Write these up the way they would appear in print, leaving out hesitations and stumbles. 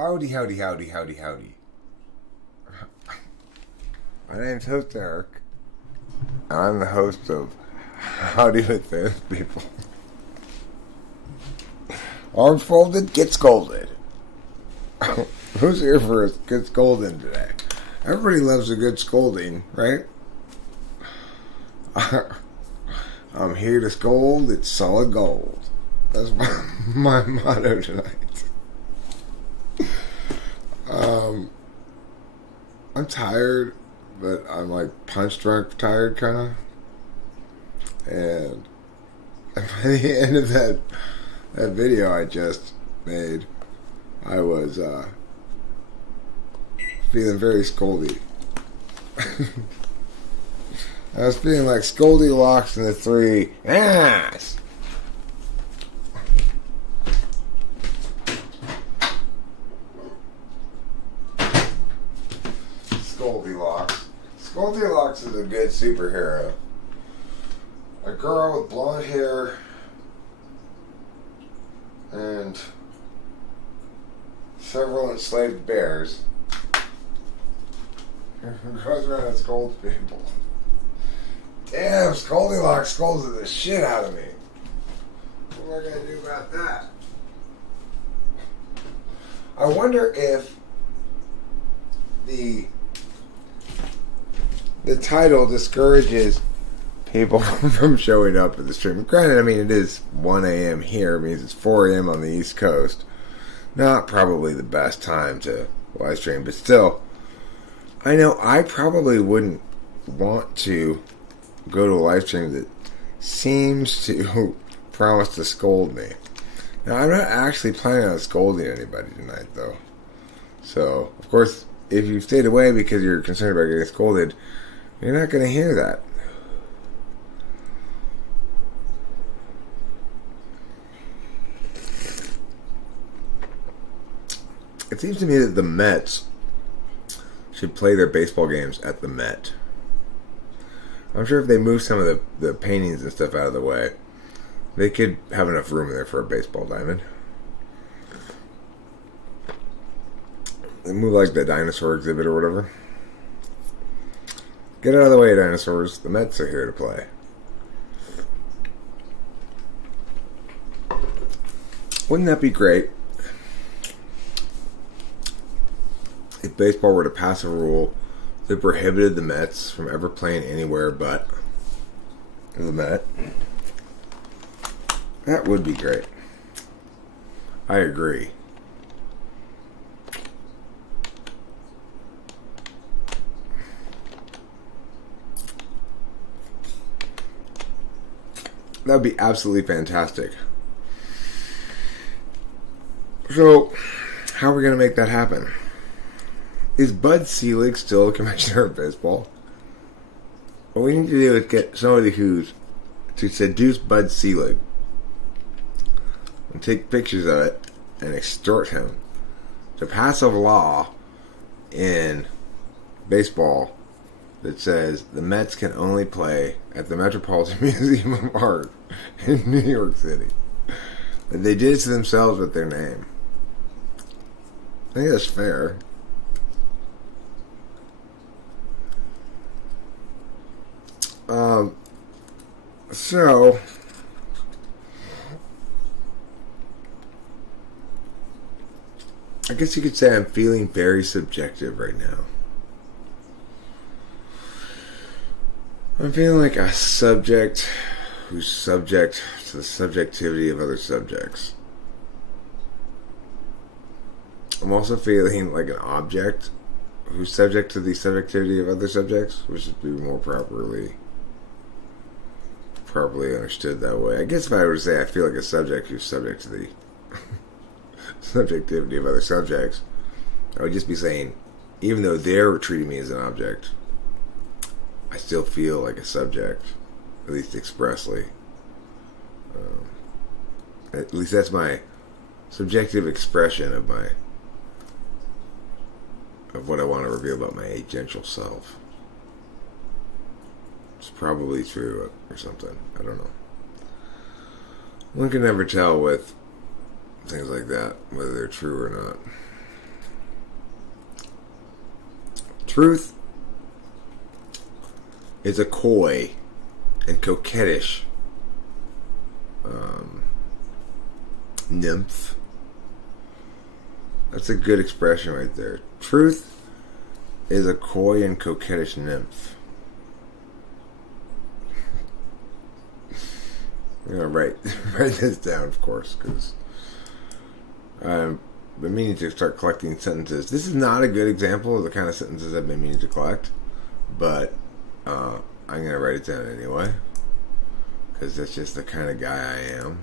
Howdy, howdy, howdy, howdy, howdy. My name's Host Eric, and I'm the host of Howdy with Those People. Arms folded, get scolded. Who's here for a good scolding today? Everybody loves a good scolding, right? I'm here to scold, it's solid gold. That's my motto tonight. I'm tired, but I'm like punch drunk tired, kind of. And by the end of that video I just made, I was feeling very scoldy. I was feeling like Scoldy locks in the three. Yes! Goldilocks. Goldilocks is a good superhero. A girl with blonde hair and several enslaved bears who goes around and scolds people. Damn, Goldilocks scolded the shit out of me. What am I going to do about that? I wonder if the title discourages people from showing up at the stream. Granted, I mean, it is 1 a.m. here. It means it's 4 a.m. on the East Coast. Not probably the best time to live stream, but still, I know I probably wouldn't want to go to a live stream that seems to promise to scold me. Now, I'm not actually planning on scolding anybody tonight, though. So, of course, if you stayed away because you're concerned about getting scolded, you're not going to hear that. It seems to me that the Mets should play their baseball games at the Met. I'm sure if they move some of the paintings and stuff out of the way, they could have enough room in there for a baseball diamond. They move like the dinosaur exhibit or whatever. Get out of the way, dinosaurs. The Mets are here to play. Wouldn't that be great if baseball were to pass a rule that prohibited the Mets from ever playing anywhere but the Met? That would be great. I agree. That would be absolutely fantastic. So, how are we going to make that happen? Is Bud Selig still a commissioner of baseball? What we need to do is get somebody to seduce Bud Selig and take pictures of it and extort him to pass a law in baseball that says the Mets can only play at the Metropolitan Museum of Art in New York City. That they did it to themselves with their name. I think that's fair. So I guess you could say I'm feeling very subjective right now. I'm feeling like a subject who's subject to the subjectivity of other subjects. I'm also feeling like an object who's subject to the subjectivity of other subjects, which would be more properly understood that way. I guess if I were to say I feel like a subject who's subject to the subjectivity of other subjects, I would just be saying, even though they're treating me as an object, I still feel like a subject, at least expressly. At least that's my subjective expression of what I want to reveal about my agential self. It's probably true or something. I don't know. One can never tell with things like that whether they're true or not. Truth is a coy and coquettish nymph. That's a good expression right there. Truth is a coy and coquettish nymph. I'm gonna write this down, of course, because I've been meaning to start collecting sentences. This is not a good example of the kind of sentences I've been meaning to collect, but I'm gonna write it down anyway, because that's just the kind of guy I am.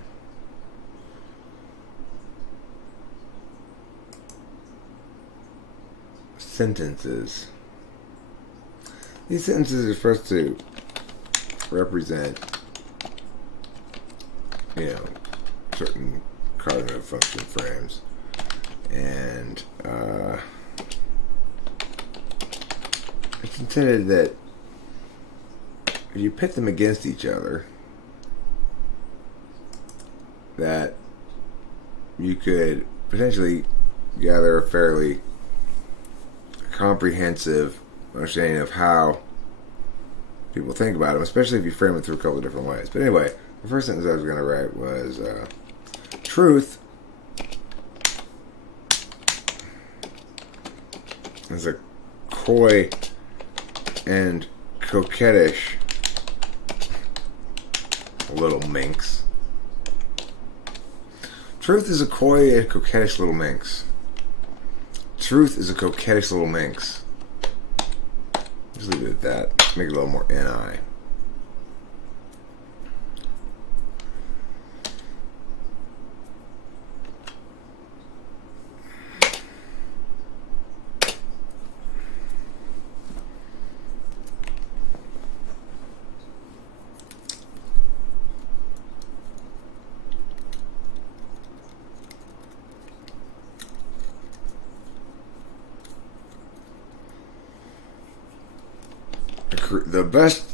Sentences. These sentences are supposed to represent, certain cognitive function frames. And it's intended that if you pit them against each other, that you could potentially gather a fairly comprehensive understanding of how people think about them, especially if you frame it through a couple of different ways. But anyway, the first sentence I was going to write was truth is a coy and coquettish little minx. Truth is a coy and coquettish little minx. Truth is a coquettish little minx. Just leave it at that. Make it a little more NI.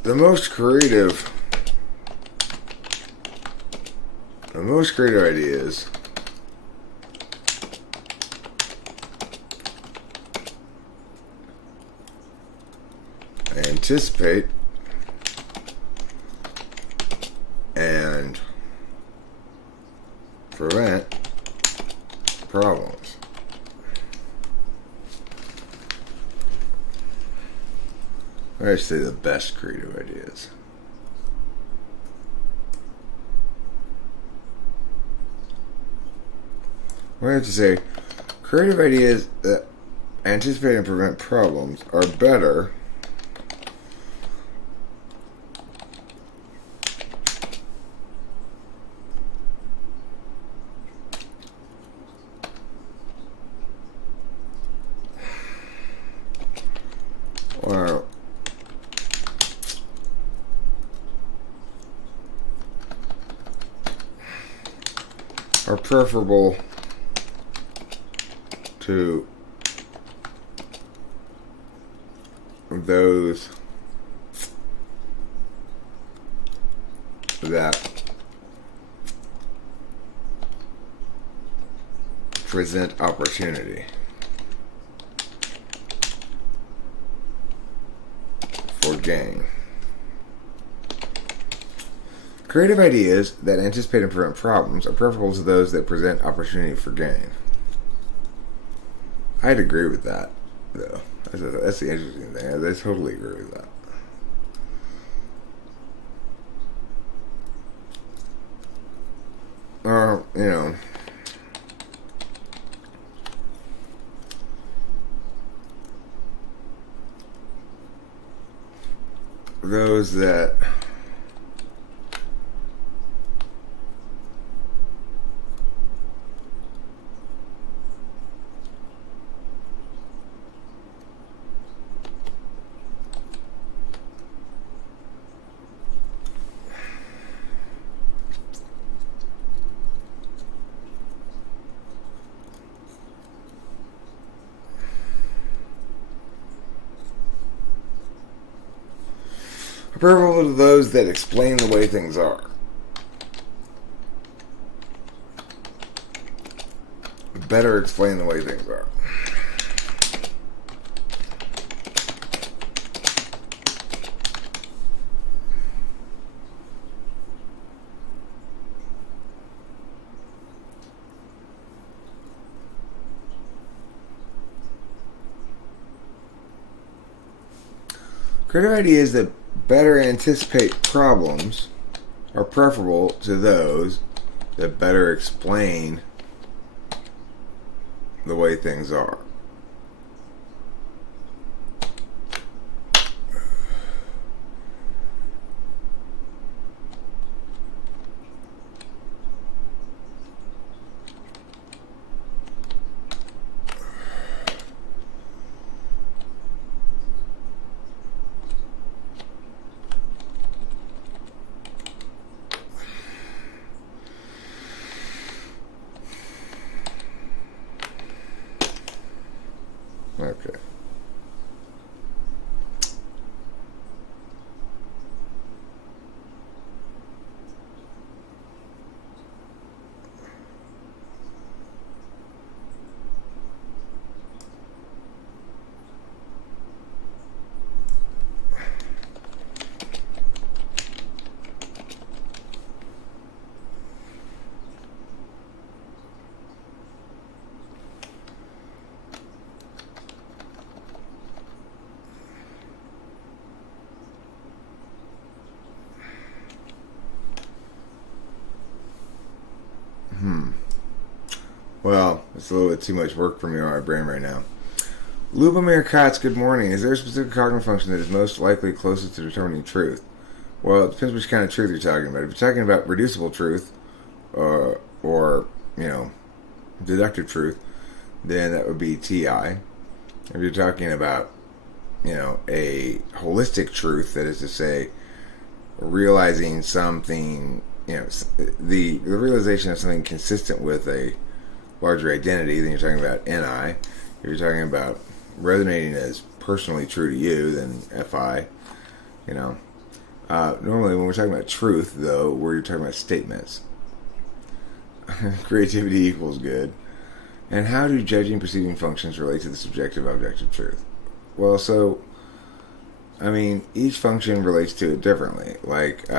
The most creative ideas anticipate and prevent problems. I say the best creative ideas. I have to say, creative ideas that anticipate and prevent problems are better or are preferable to those that present opportunity for gain. Creative ideas that anticipate and prevent problems are preferable to those that present opportunity for gain. I'd agree with that, though. That's the interesting thing. I totally agree with that. Those that preferable to those that explain the way things are. Better explain the way things are. Creative ideas that better anticipate problems are preferable to those that better explain the way things are. Okay. Well, it's a little bit too much work for me on my brain right now. Lubomir Katz, good morning. Is there a specific cognitive function that is most likely closest to determining truth? Well, it depends which kind of truth you're talking about. If you're talking about reducible truth, or deductive truth, then that would be TI. If you're talking about, a holistic truth, that is to say, realizing something, the realization of something consistent with a larger identity, then you're talking about NI. If you're talking about resonating as personally true to you, then FI. Normally when we're talking about truth, though, we're talking about statements. Creativity equals good. And how do judging perceiving functions relate to the subjective objective truth? Well, so, each function relates to it differently. Like,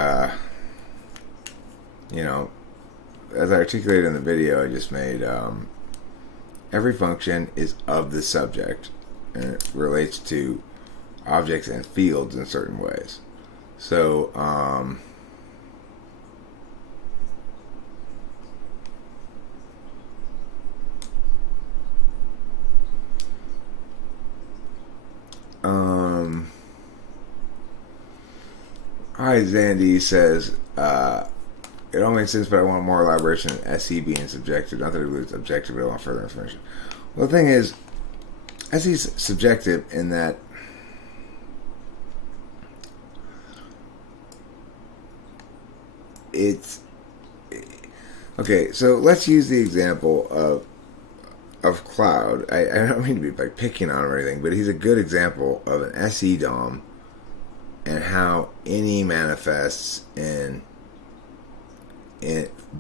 as I articulated in the video I just made, every function is of the subject, and it relates to objects and fields in certain ways. So, hi, Zandy says, it all makes sense, but I want more elaboration on SE being subjective. Not that it was objective, but I want further information. Well, the thing is, SE is subjective in that it's... Okay, so let's use the example of Cloud. I don't mean to be picking on him or anything, but he's a good example of an SE DOM and how any manifests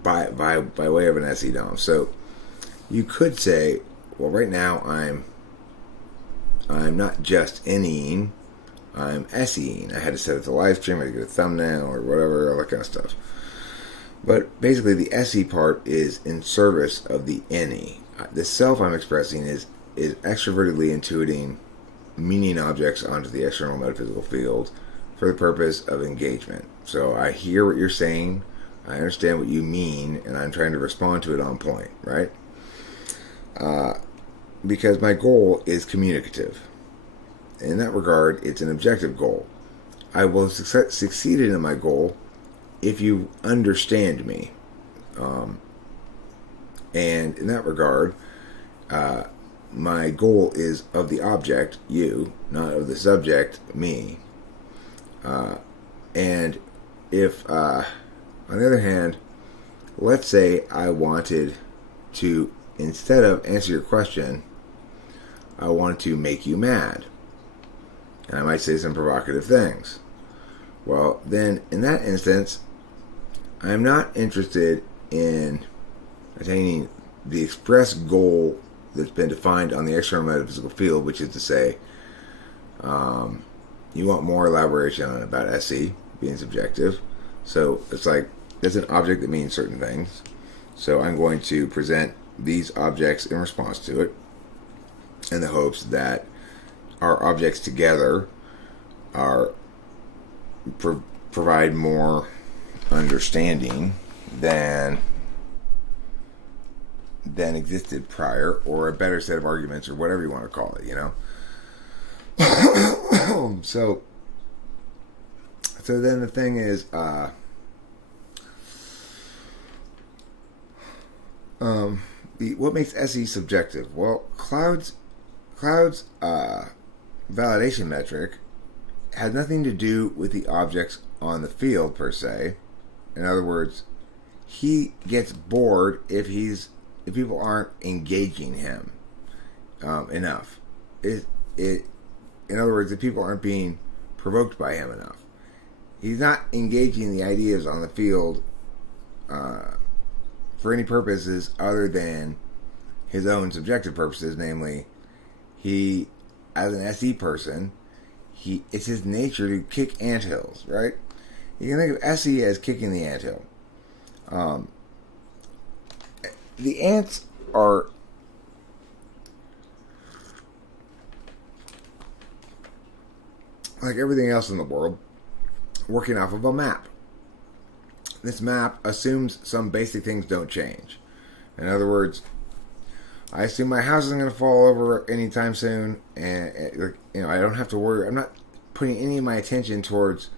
by way of an SE DOM. So you could say, well, right now I'm not just anying, I'm SEing. I had to set it to live stream, I had to get a thumbnail or whatever, all that kind of stuff. But basically the SE part is in service of the any. The self I'm expressing is extrovertedly intuiting meaning objects onto the external metaphysical field for the purpose of engagement. So I hear what you're saying, I understand what you mean, and I'm trying to respond to it on point, right? Because my goal is communicative. In that regard, it's an objective goal. I will have succeeded in my goal if you understand me. And in that regard, my goal is of the object, you, not of the subject, me. And if, on the other hand, let's say I wanted to, instead of answer your question, I wanted to make you mad. And I might say some provocative things. Well, then, in that instance, I'm not interested in attaining the express goal that's been defined on the external metaphysical field, which is to say, you want more elaboration on about SE being subjective. So it's like, there's an object that means certain things. So I'm going to present these objects in response to it in the hopes that our objects together are provide more understanding than existed prior, or a better set of arguments, or whatever you want to call it, so then the thing is, what makes SE subjective? Well, Cloud's validation metric has nothing to do with the objects on the field per se. In other words, he gets bored if people aren't engaging him enough. In other words, if people aren't being provoked by him enough. He's not engaging the ideas on the field for any purposes other than his own subjective purposes. Namely, he, as an SE person, it's his nature to kick anthills, right? You can think of SE as kicking the anthill. The ants are like everything else in the world, working off of a map. This map assumes some basic things don't change. In other words, I assume my house isn't going to fall over anytime soon, and I don't have to worry. I'm not putting any of my attention towards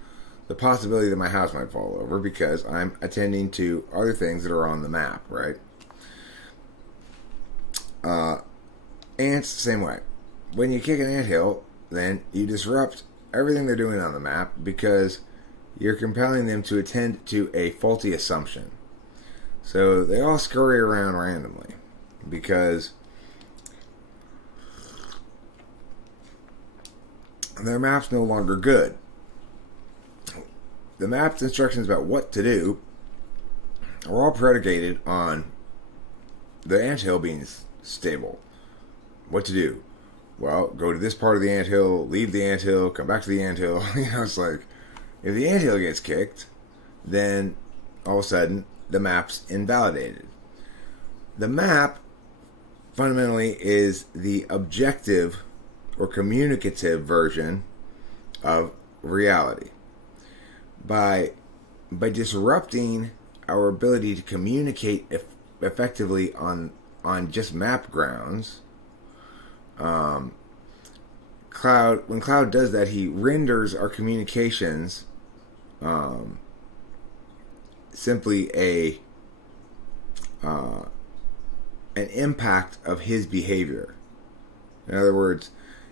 the possibility that my house might fall over because I'm attending to other things that are on the map, right? Ants, same way. When you kick an anthill, then you disrupt everything they're doing on the map because you're compelling them to attend to a faulty assumption. So they all scurry around randomly because their map's no longer good. The map's instructions about what to do are all predicated on the anthill being stable. What to do? Well, go to this part of the anthill, leave the anthill, come back to the anthill. It's like, if the anthill gets kicked, then all of a sudden the map's invalidated. The map fundamentally is the objective or communicative version of reality. By disrupting our ability to communicate effectively on just map grounds, when Cloud does that, he renders our communications simply an impact of his behavior. In other words,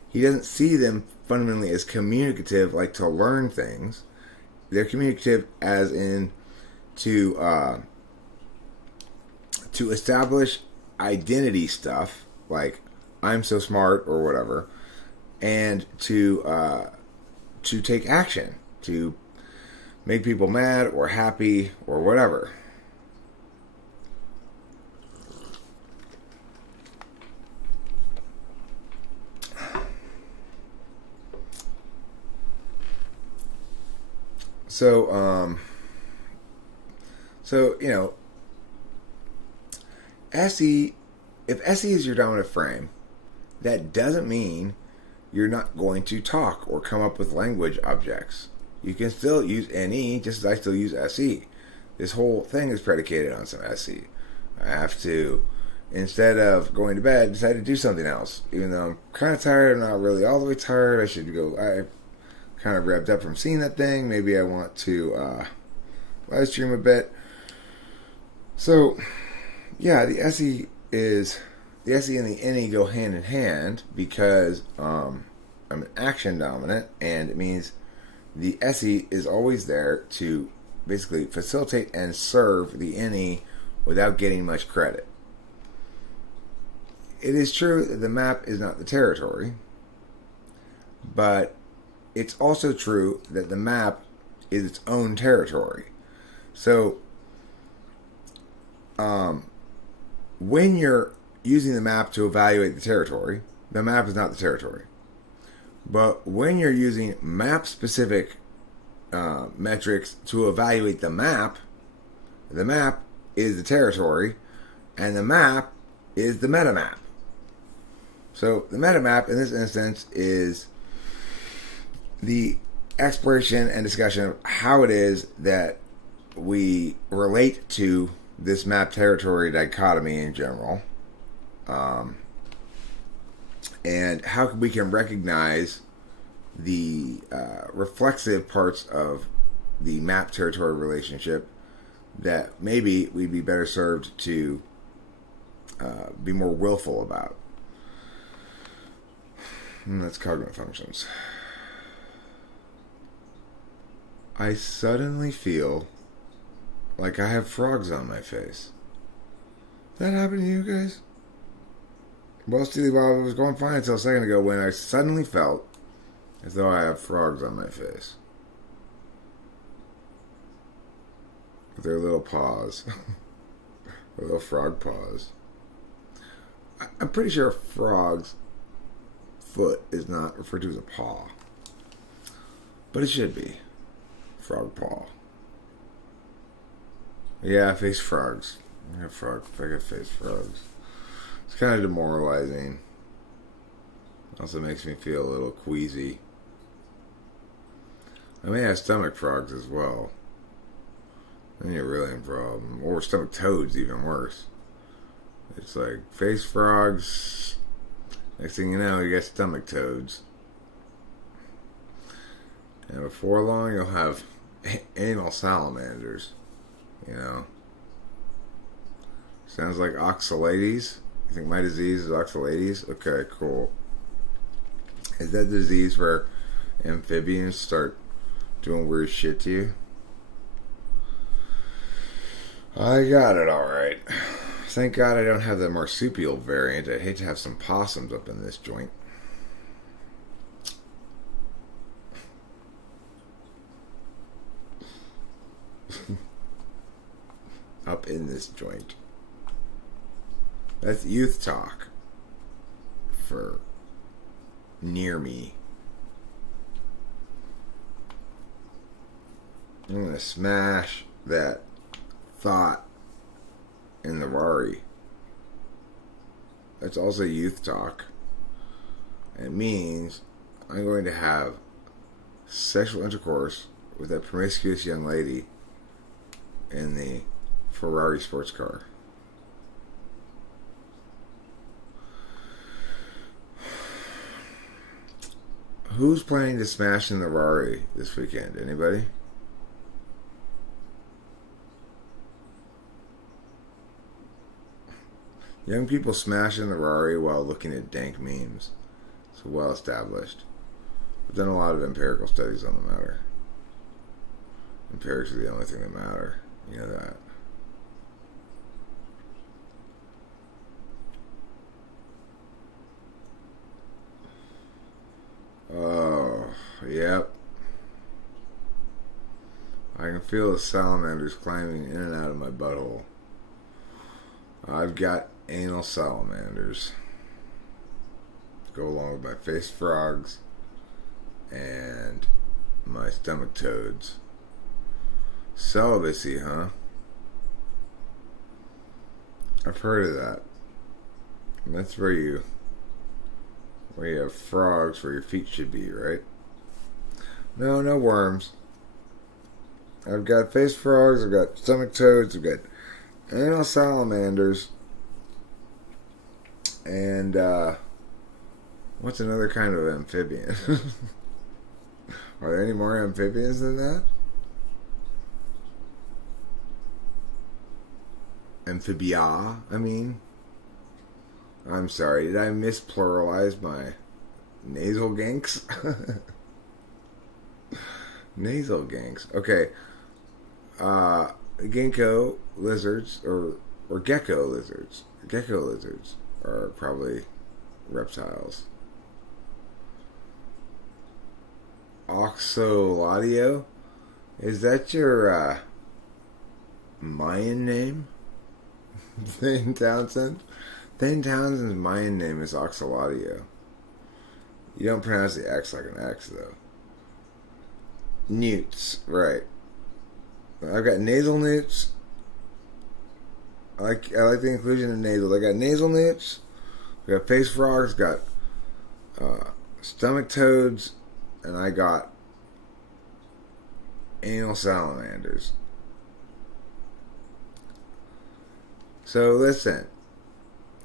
he doesn't see them fundamentally as communicative, like to learn things. They're communicative as in to establish identity stuff, like I'm so smart or whatever, and to take action, to make people mad or happy or whatever. So SE, if SE is your dominant frame, that doesn't mean you're not going to talk or come up with language objects. You can still use NE just as I still use SE. This whole thing is predicated on some SE. I have to, instead of going to bed, decide to do something else. Even though I'm kind of tired, I'm not really all the way tired. I should go, I kind of revved up from seeing that thing. Maybe I want to live stream a bit. So, yeah, the SE and the NE go hand in hand because I'm an action dominant, and it means the SE is always there to basically facilitate and serve the NE without getting much credit. It is true that the map is not the territory, but it's also true that the map is its own territory. So, when you're using the map to evaluate the territory, the map is not the territory. But when you're using map-specific metrics to evaluate the map is the territory, and the map is the metamap. So the metamap in this instance is the exploration and discussion of how it is that we relate to this map territory dichotomy in general, and how we can recognize the reflexive parts of the map territory relationship that maybe we'd be better served to be more willful about. And that's cognitive functions. I suddenly feel like I have frogs on my face. That happened to you guys? Well, Steely Bob, it was going fine until a second ago when I suddenly felt as though I have frogs on my face. With their little paws. Their little frog paws. I'm pretty sure a frog's foot is not referred to as a paw. But it should be. Frog paw. Yeah, I face frogs. I got face frogs. It's kind of demoralizing. Also makes me feel a little queasy. I may have stomach frogs as well. Then you're really in problem. Or stomach toads, even worse. It's like face frogs. Next thing you know, you got stomach toads. And before long, you'll have anal salamanders. You know. Sounds like oxalates. You think my disease is oxalates? Okay, cool. Is that the disease where amphibians start doing weird shit to you? I got it alright. Thank God I don't have the marsupial variant. I'd hate to have some possums up in this joint. Up in this joint. That's youth talk for near me. I'm going to smash that thought in the Rari. That's also youth talk. It means I'm going to have sexual intercourse with that promiscuous young lady in the Ferrari sports car. Who's planning to smash in the Rari this weekend? Anybody? Young people smash in the Rari while looking at dank memes. It's well established. I've done a lot of empirical studies on the matter. Empirics are the only thing that matter. You know that. Oh, yep. I can feel the salamanders climbing in and out of my butthole. I've got anal salamanders. Go along with my face frogs and my stomach toads. Celibacy, huh? I've heard of that. And that's where you have frogs where your feet should be, right? No worms. I've got face frogs, I've got stomach toads, I've got anal salamanders, and what's another kind of amphibian? Are there any more amphibians than that? Amphibia, I mean. I'm sorry, did I mispluralize my nasal ginks? Nasal ginks. Okay. Ginkgo lizards or gecko lizards. Gecko lizards are probably reptiles. Oxalatio? Is that your Mayan name? Thane Townsend? Thane Townsend's Mayan name is Oxalatio. You don't pronounce the X like an X, though. Newts, right. I've got nasal newts. I like the inclusion of nasal. I got nasal newts. I got face frogs. Got stomach toads, and I got anal salamanders. So listen,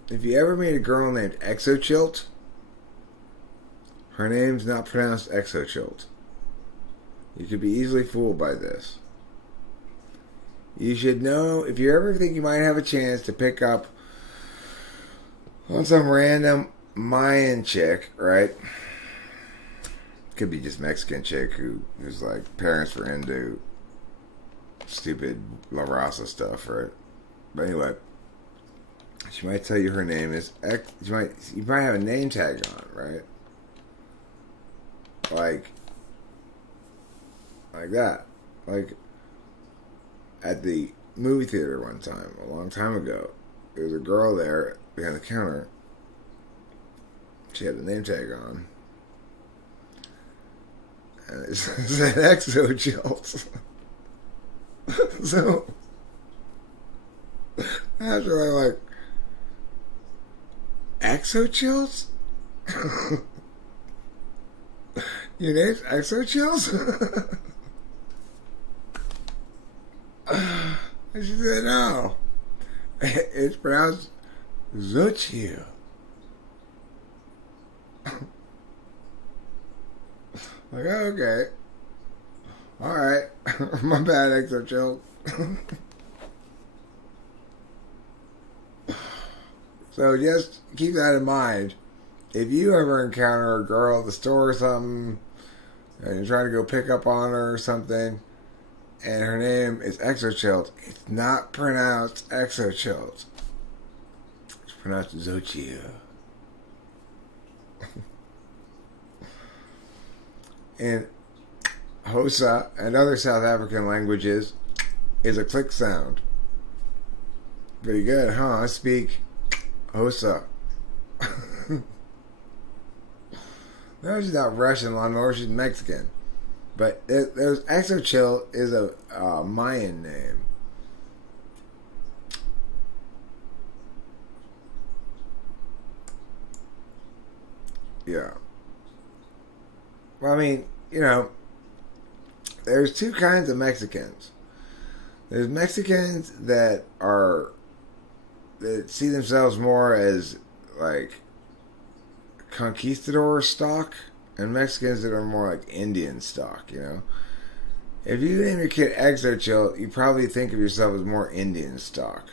if you ever meet a girl named Exochilt, her name's not pronounced Exochilt. You could be easily fooled by this. You should know, if you ever think you might have a chance to pick up on some random Mayan chick, right? Could be just Mexican chick who's like parents were into stupid La Raza stuff, right? But anyway, she might tell you her name is X. You might have a name tag on, right? Like that. Like at the movie theater one time, a long time ago, there was a girl there behind the counter. She had a name tag on. And it said Exochills. So after I'm like, Exochills? Your name's Exochills? And she said, no. It's pronounced Xochitl. Like, oh, okay. Alright. My bad, Exochill. So just keep that in mind. If you ever encounter a girl at the store or something, and you're trying to go pick up on her or something, and her name is Exochild, it's not pronounced Exochild. It's pronounced Xochitl. In Xhosa and other South African languages is a click sound. Pretty good, huh? I speak Xhosa. No, she's not Russian, nor she's Mexican. But there's Exochill is a Mayan name. Yeah. Well, I mean, you know, there's two kinds of Mexicans. There's Mexicans that see themselves more as like conquistador stock, and Mexicans that are more like Indian stock, you know. If you name your kid Exochill, you probably think of yourself as more Indian stock.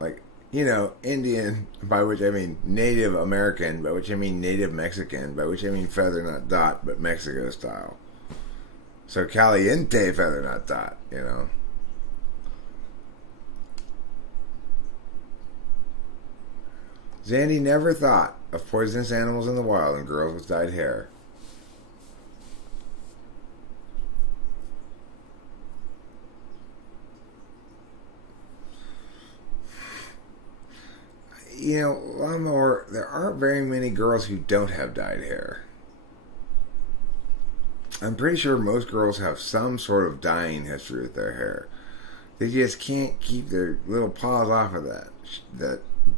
Like, you know, Indian, by which I mean Native American, by which I mean Native Mexican, by which I mean feather not dot, but Mexico style. So caliente feather not dot, you know. Zandy never thought of poisonous animals in the wild and girls with dyed hair. You know, Lawnmower, there aren't very many girls who don't have dyed hair. I'm pretty sure most girls have some sort of dyeing history with their hair. They just can't keep their little paws off of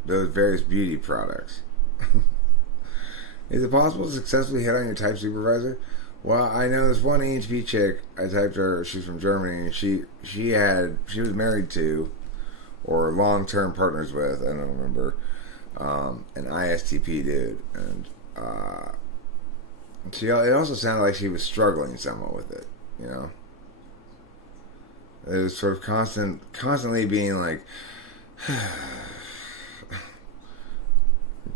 those various beauty products. Is it possible to successfully hit on your type supervisor? Well, I know this one AHP chick. I typed her. She's from Germany, and she was married to, or long-term partners with, I don't remember, an ISTP dude, and it also sounded like she was struggling somewhat with it, you know. It was sort of constantly being like,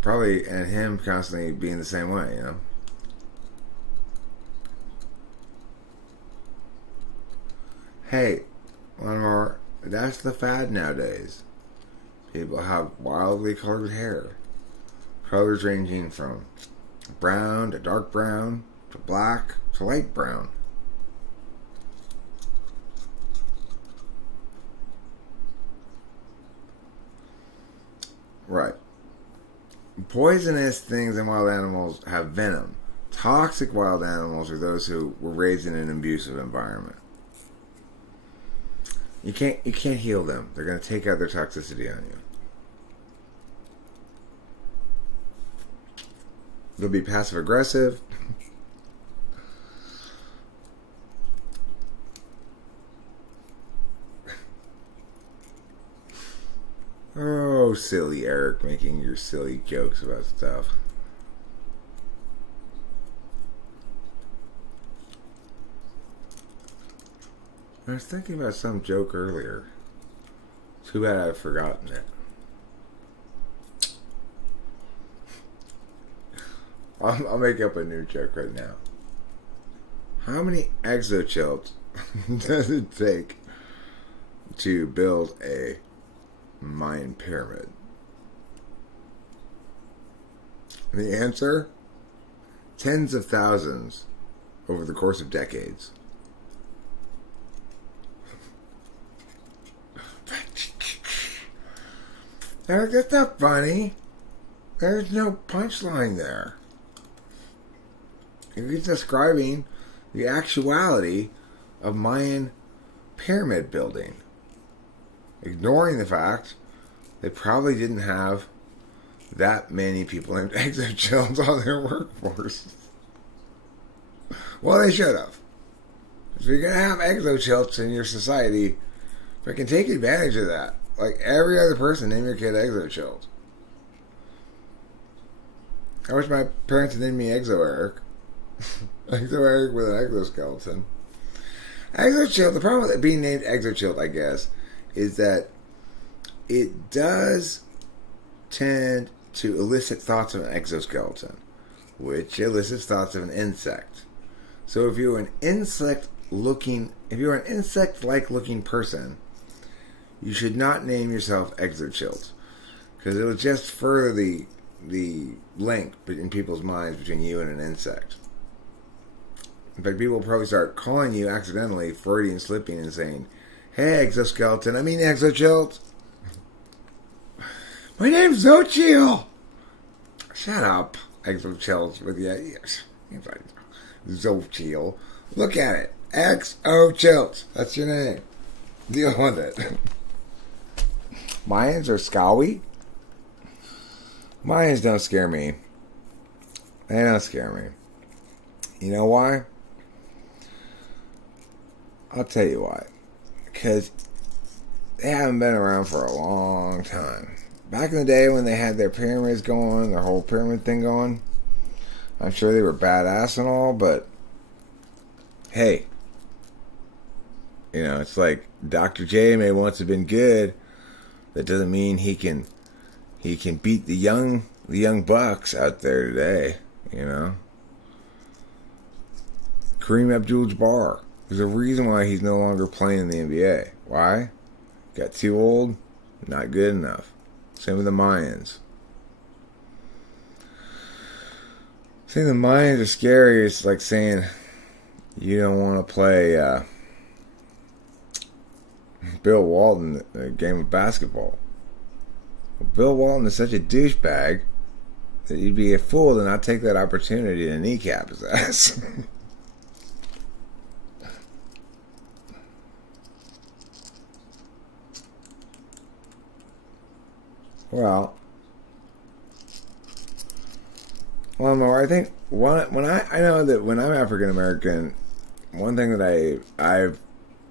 probably, and him constantly being the same way, you know. Hey, one more. That's the fad nowadays. People have wildly colored hair. Colors ranging from brown to dark brown to black to light brown. Right. Poisonous things in wild animals have venom. Toxic wild animals are those who were raised in an abusive environment. You can't heal them. They're going to take out their toxicity on you. They'll be passive aggressive. silly, Eric, making your silly jokes about stuff. I was thinking about some joke earlier. Too bad I've forgotten it. I'll make up a new joke right now. How many exochilts does it take to build a Mayan pyramid? The answer? Tens of thousands over the course of decades. Eric, that's not funny. There's no punchline there. You're describing the actuality of Mayan pyramid building, ignoring the fact they probably didn't have that many people named exochills on their workforce. Well, they should have. If you're going to have exochills in your society, freaking take advantage of that. Like every other person, name your kid exochills. I wish my parents had named me Exo Eric. Exo Eric with an exoskeleton. Exochill, the problem with it being named Exochill, I guess, is that it does tend to elicit thoughts of an exoskeleton, which elicits thoughts of an insect. So if you're an insect-like looking person, you should not name yourself Exochills, because it'll just further the link in people's minds between you and an insect. In fact, people will probably start calling you accidentally Freudian slipping and saying, "Hey, exoskeleton, I mean Exochills. My name's Zochiel." Shut up, Exochills with you. Zochiel. Look at it. Exochills. That's your name. Deal with it. Mayans are scowy. Mayans don't scare me. They don't scare me. You know why? I'll tell you why. Because they haven't been around for a long time. Back in the day when they had their pyramids going, their whole pyramid thing going, I'm sure they were badass and all, but hey, you know, it's like Dr. J may once have been good. That doesn't mean he can beat the young bucks out there today, you know. Kareem Abdul-Jabbar. There's a reason why he's no longer playing in the NBA. Why? Got too old, not good enough. Same with the Mayans. Saying the Mayans are scary is like saying you don't want to play Bill Walton a game of basketball. Well, Bill Walton is such a douchebag that you'd be a fool to not take that opportunity to kneecap his ass. Well, one more. I think I know that when I'm African American, one thing that I've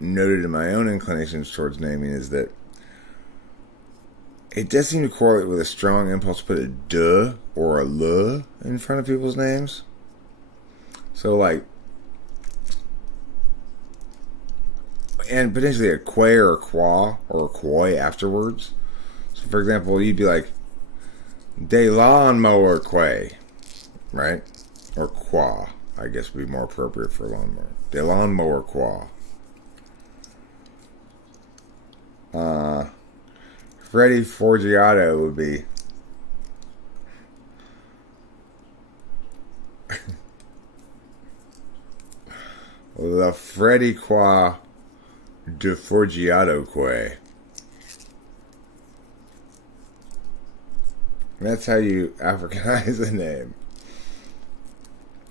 noted in my own inclinations towards naming is that it does seem to correlate with a strong impulse to put a duh or a luh in front of people's names. So like, and potentially a quay or a qua or a quoy afterwards. So for example, you'd be like, de lawnmower quay, right? Or qua, I guess would be more appropriate for lawnmower. De lawnmower qua. Freddie Forgiato would be the Freddie Qua de Forgiato Quay. That's how you Africanize a name.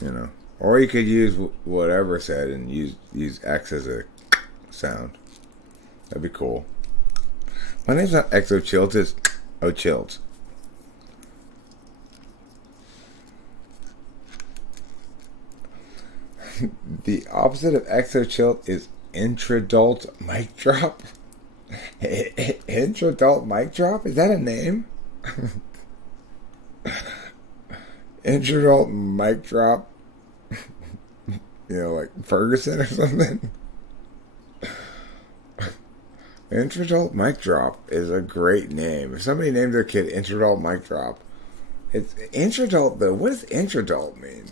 You know. Or you could use whatever said and use X as a sound. That'd be cool. My name's not Exochills, it's Ochills. The opposite of Exochill is intradult mic drop. Intradult mic drop? Is that a name? Intradult mic drop. Like Ferguson or something. Intradult mic drop is a great name. If somebody named their kid Intradult mic drop, it's intradult though. What does intradult mean?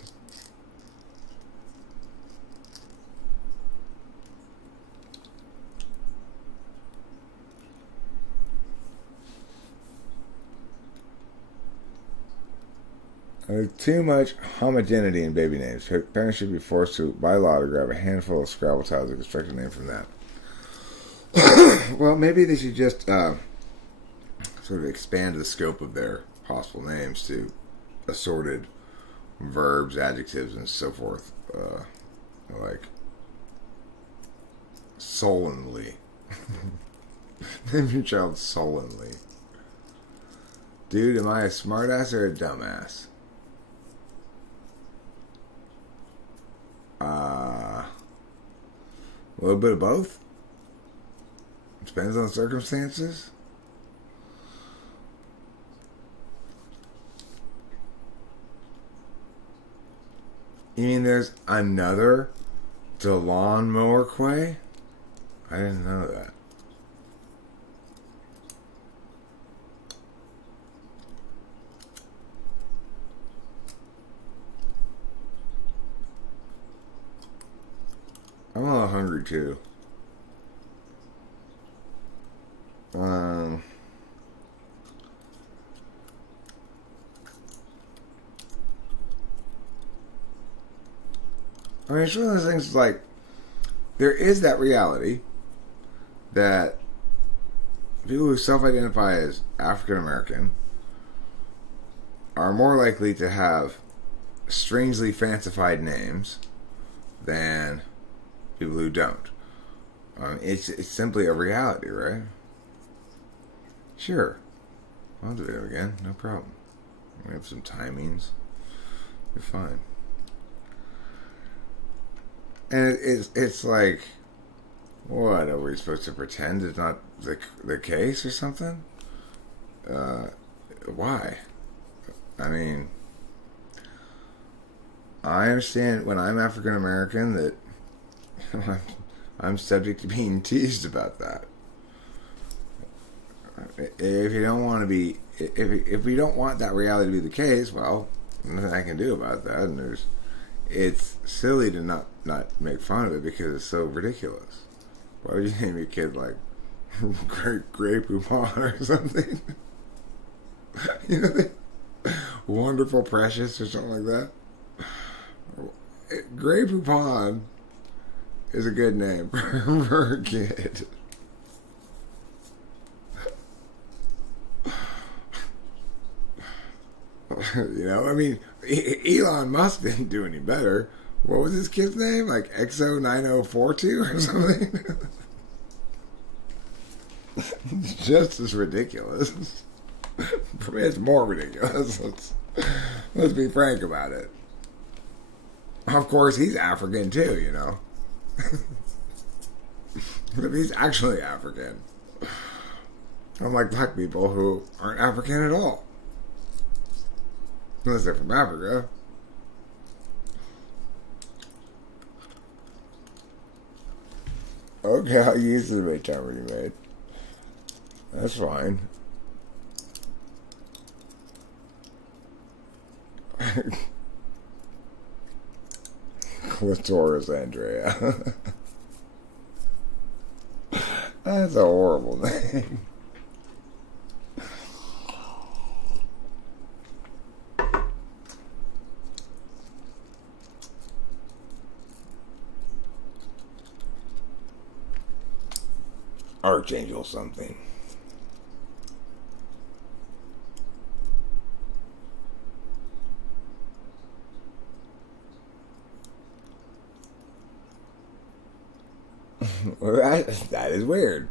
There's too much homogeneity in baby names. Parents should be forced to, by law, to grab a handful of Scrabble tiles and construct a name from that. Well, maybe they should just sort of expand the scope of their possible names to assorted verbs, adjectives, and so forth. Like sullenly. Name your child sullenly. Dude, am I a smartass or a dumbass? A little bit of both. Depends on circumstances. You mean there's another DeLon Mower Quay? I didn't know that. I'm a little hungry too. I mean, it's one of those things like, there is that reality that people who self-identify as African American are more likely to have strangely fancified names than people who don't. It's simply a reality, right? Sure. I'll do it again. No problem. We have some timings. You're fine. And it's like, what, are we supposed to pretend it's not the case or something? Why? I mean, I understand when I'm African American that I'm subject to being teased about that. If you don't want to be, if we don't want that reality to be the case, well, nothing I can do about that. And it's silly to not make fun of it because it's so ridiculous. Why would you name your kid like Grey Poupon or something? Wonderful Precious or something like that. Grey Poupon is a good name for a kid. I mean, Elon Musk didn't do any better. What was his kid's name? Like XO9042 or something? It's just as ridiculous. For me, it's more ridiculous. Let's be frank about it. Of course, he's African too, But he's actually African. Unlike black people who aren't African at all. Unless they're from Africa. Okay, I'll use the debate timer you made. That's fine. Clitoris Andrea. That's a horrible name. Archangel something. Well, that is weird.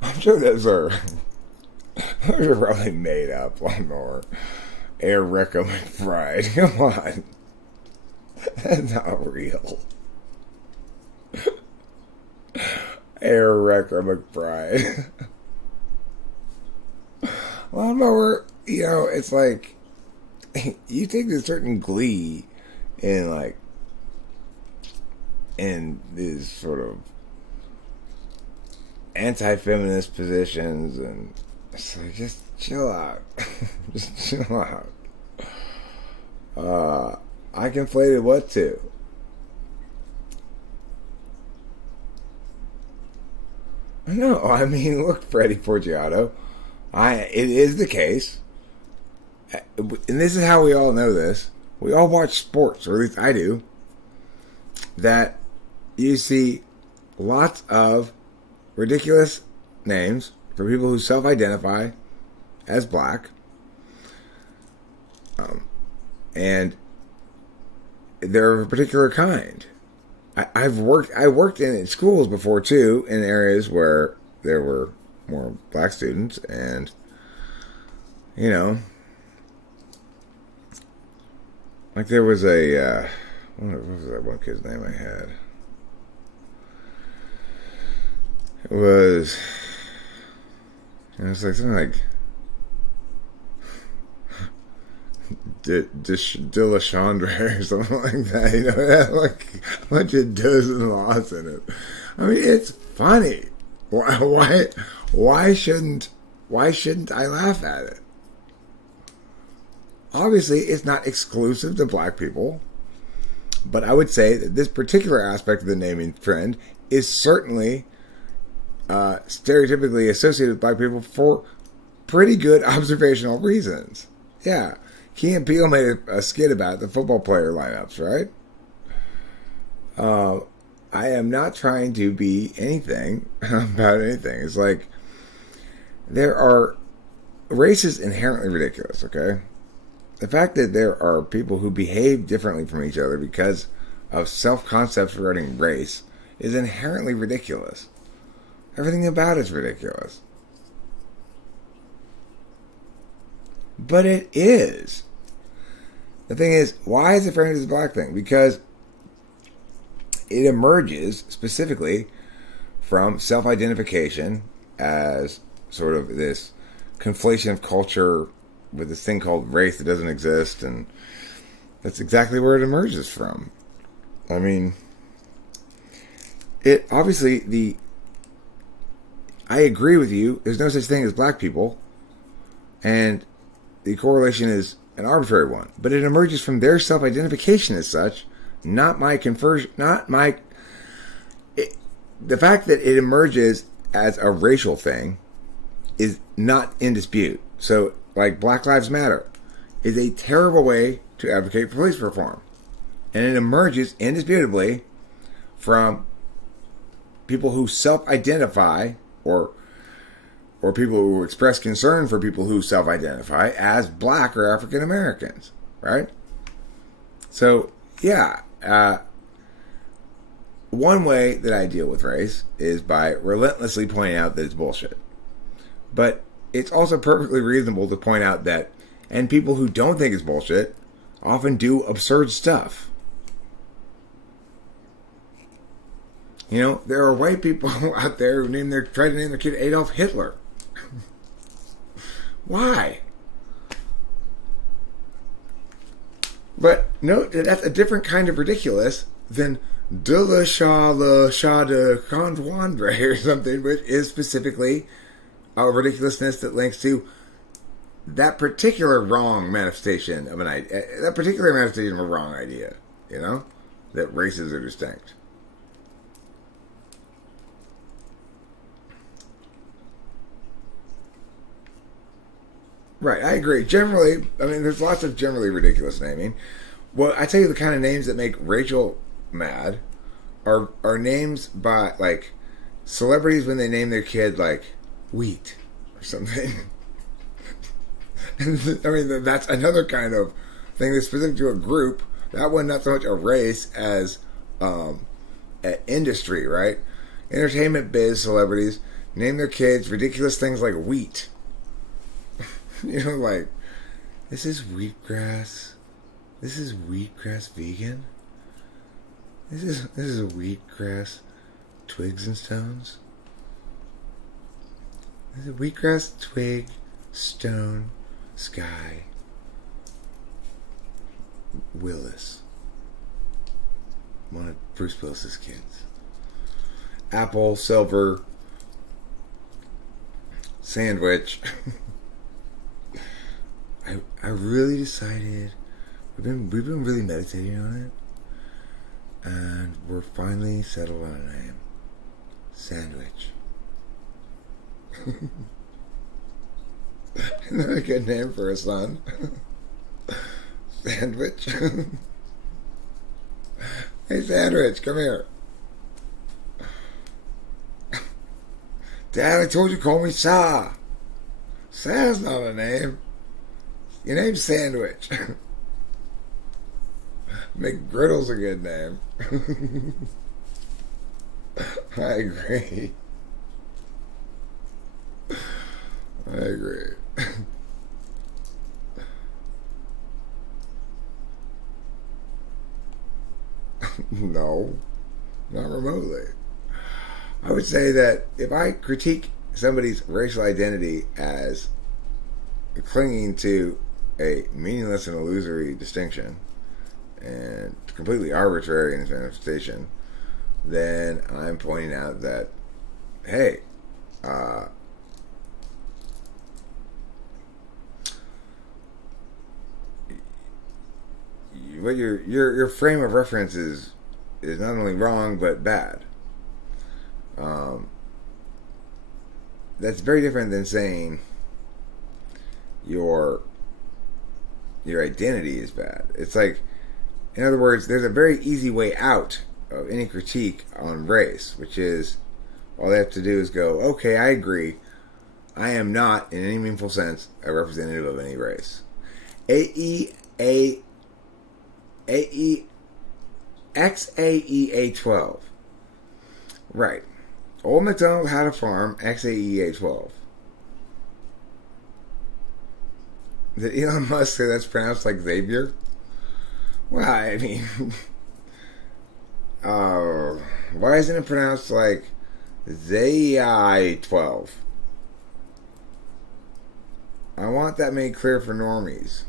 I'm sure those are probably made up or Erica McBride. Come on. That's not real. Erica McBride. lawnmower, it's like you take a certain glee in these sort of anti-feminist positions, and it's like, just chill out. Just chill out. I conflated what two? No, I mean, look, Freddie Forgiato. It is the case, and this is how we all know this. We all watch sports, or at least I do. That you see lots of ridiculous names for people who self-identify as black, and they're of a particular kind. I worked in schools before too, in areas where there were more black students, and like there was a what was that one kid's name I had? It was like something like Dillashandre or something like that. It had like a bunch of does and lots in it. I mean, it's funny. Why shouldn't I laugh at it? Obviously, it's not exclusive to black people, but I would say that this particular aspect of the naming trend is certainly stereotypically associated with black people for pretty good observational reasons. Yeah. Key and Peele made a skit about the football player lineups, right? I am not trying to be anything about anything. It's like race is inherently ridiculous, okay? The fact that there are people who behave differently from each other because of self-concepts regarding race is inherently ridiculous. Everything about it is ridiculous. But it is. The thing is, why is it framed as a black thing? Because it emerges specifically from self-identification as sort of this conflation of culture with this thing called race that doesn't exist, and that's exactly where it emerges from. I mean, it obviously I agree with you. There's no such thing as black people, and the correlation is an arbitrary one, but it emerges from their self-identification as such, not my conversion, the fact that it emerges as a racial thing is not in dispute. So, like, Black Lives Matter is a terrible way to advocate for police reform, and it emerges indisputably from people who self-identify or people who express concern for people who self-identify as black or African Americans, right? So, yeah, one way that I deal with race is by relentlessly pointing out that it's bullshit. But it's also perfectly reasonable to point out that, and people who don't think it's bullshit often do absurd stuff. There are white people out there who try to name their kid Adolf Hitler. Why? But note that that's a different kind of ridiculous than de la Shah de Condwandre or something, which is specifically a ridiculousness that links to that particular wrong manifestation of an idea, that particular manifestation of a wrong idea, that races are distinct. Right, I agree. Generally, I mean, there's lots of generally ridiculous naming. Well, I tell you, the kind of names that make Rachel mad are names by, like, celebrities when they name their kid, like, Wheat or something. I mean, that's another kind of thing that's specific to a group. That one, not so much a race as an industry, right? Entertainment biz celebrities name their kids ridiculous things like Wheat. Like, this is wheatgrass. This is wheatgrass vegan. This is a wheatgrass twigs and stones. This is a wheatgrass twig Stone, Sky, Willis. One of Bruce Willis's kids. Apple, Silver, Sandwich. I really decided we've been really meditating on it, and we're finally settled on a name. Sandwich. Isn't that a good name for a son? Sandwich. Hey, Sandwich, come here. Dad, I told you to call me Sa. Sa's not a name. Your name's Sandwich. McGriddle's a good name. I agree. I agree. No, not remotely. I would say that if I critique somebody's racial identity as clinging to a meaningless and illusory distinction and completely arbitrary in its manifestation, then I'm pointing out that, hey, what your frame of reference is not only wrong but bad. That's very different than saying your identity is bad. It's like, in other words, there's a very easy way out of any critique on race, which is all they have to do is go, okay, I agree. I am not, in any meaningful sense, a representative of any race. XAEA 12. Right. Old MacDonald had a farm, XAEA 12. Did Elon Musk say that's pronounced like Xavier? Well, I mean, why isn't it pronounced like ZI 12? I want that made clear for normies.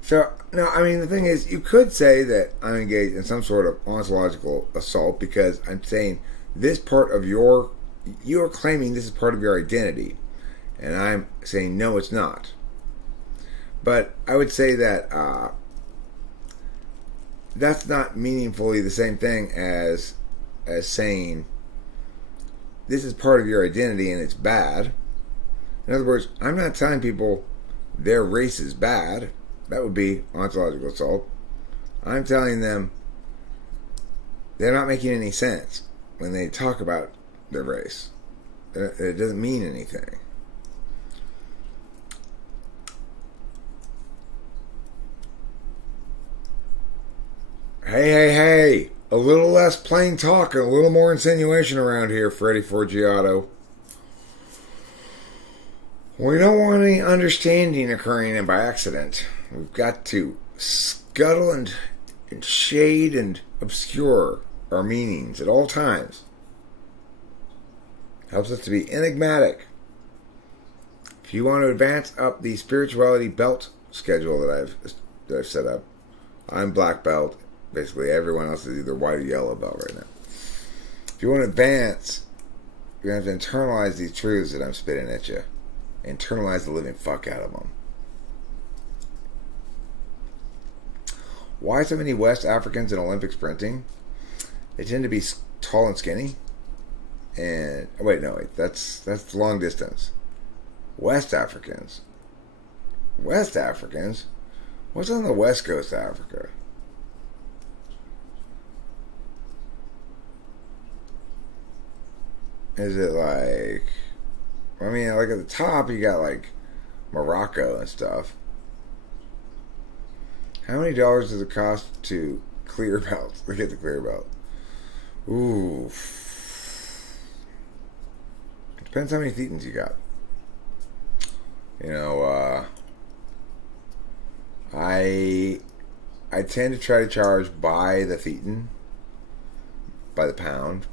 So, no, I mean, the thing is, you could say that I'm engaged in some sort of ontological assault because I'm saying this part of you're claiming this is part of your identity. And I'm saying, no, it's not. But I would say that that's not meaningfully the same thing as saying this is part of your identity and it's bad. In other words, I'm not telling people their race is bad. That would be ontological assault. I'm telling them they're not making any sense when they talk about their race. It doesn't mean anything. Hey. A little less plain talk and a little more insinuation around here, Freddie Forgiato. We don't want any understanding occurring by accident. We've got to scuttle and shade and obscure our meanings at all times. Helps us to be enigmatic. If you want to advance up the spirituality belt schedule that I've set up, I'm black belt. Basically, everyone else is either white or yellow belt right now. If you want to advance, you're going to have to internalize these truths that I'm spitting at you. Internalize the living fuck out of them. Why so many West Africans in Olympic sprinting? They tend to be tall and skinny. And that's long distance. West Africans. West Africans? What's on the west coast of Africa? Is it like, I mean, like at the top you got like Morocco and stuff. How many dollars does it cost to clear belt? To get the clear belt? Ooh. It depends how many thetans you got. You know, I tend to try to charge by the thetan, by the pound.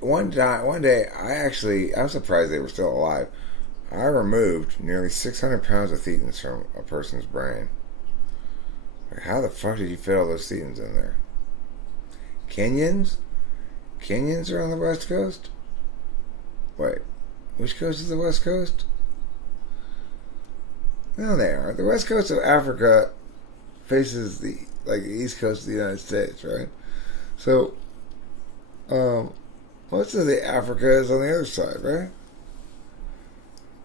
One day, I was surprised they were still alive. I removed nearly 600 pounds of thetans from a person's brain. Like, how the fuck did you fit all those thetans in there? Kenyans? Kenyans are on the West Coast? Wait, which coast is the West Coast? No, they aren't. The West Coast of Africa faces the East Coast of the United States, right? So, most of the Africa is on the other side, right?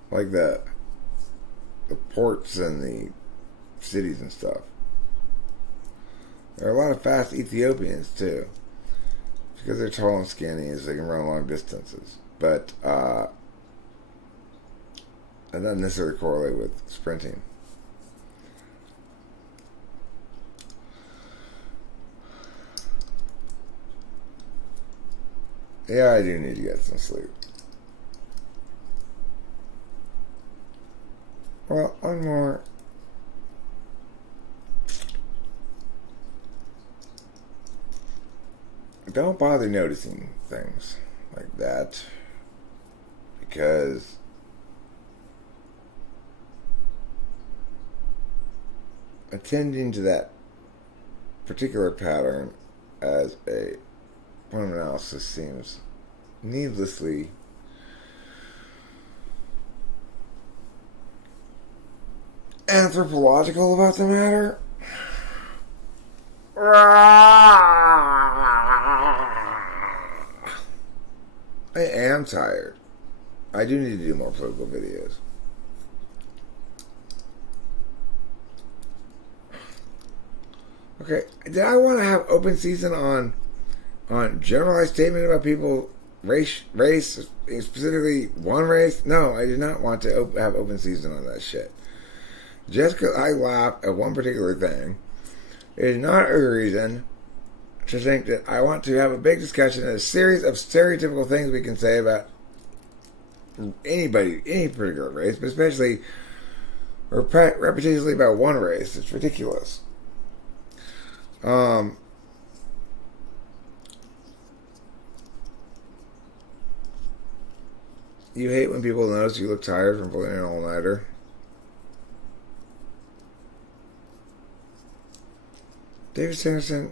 Like the ports and the cities and stuff. There are a lot of fast Ethiopians too, because they're tall and skinny, as they can run long distances. But that doesn't necessarily correlate with sprinting. Yeah, I do need to get some sleep. Well, one more. Don't bother noticing things like that, because attending to that particular pattern as a point of analysis seems needlessly anthropological about the matter. I am tired. I do need to do more political videos. Okay, did I want to have open season on generalized statement about people race, specifically one race? No, I did not want to have open season on that shit. Just because I laugh at one particular thing is not a reason to think that I want to have a big discussion, a series of stereotypical things we can say about anybody, any particular race, but especially repetitiously about one race. It's ridiculous. You hate when people notice you look tired from pulling an all-nighter. David Sanderson,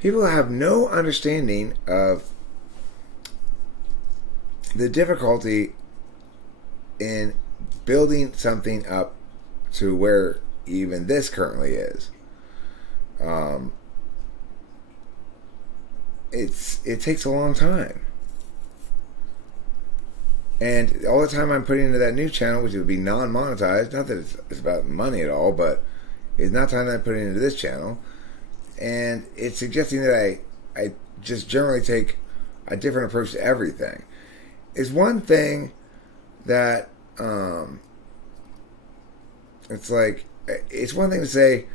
people have no understanding of the difficulty in building something up to where even this currently is. It takes a long time. And all the time I'm putting into that new channel, which would be non-monetized, not that it's about money at all, but it's not time that I'm putting into this channel. And it's suggesting that I just generally take a different approach to everything. It's one thing that, it's one thing to say,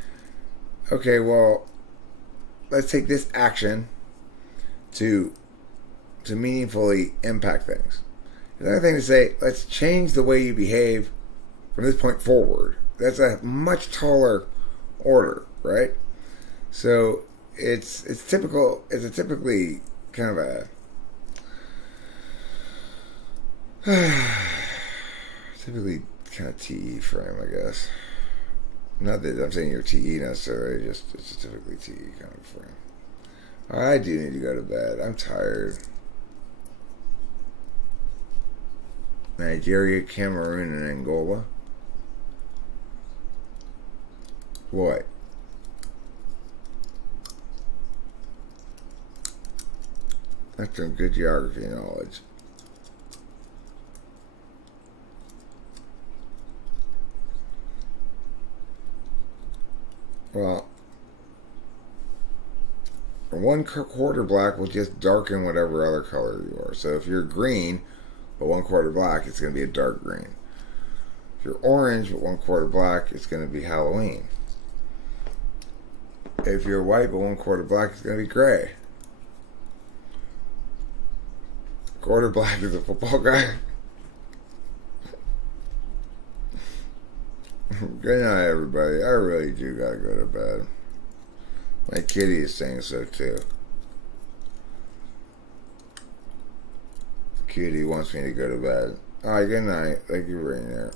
okay, well, let's take this action to meaningfully impact things. Another thing to say, let's change the way you behave from this point forward. That's a much taller order, right? So it's typical. It's a typically kind of typically kind of TE frame, I guess. Not that I'm saying you're TE necessarily. Just it's a typically TE kind of frame. I do need to go to bed. I'm tired. Nigeria, Cameroon, and Angola. What? That's some good geography knowledge. Well, one quarter black will just darken whatever other color you are. So if you're green, but 1 quarter black, it's going to be a dark green. If you're orange but 1 quarter black, it's going to be Halloween. If you're white but 1 quarter black, it's going to be gray. Quarter black is a football guy. Good night, everybody. I really do gotta go to bed. My kitty is saying so too. cutie wants me to go to bed. Alright, good night. Thank you for being there.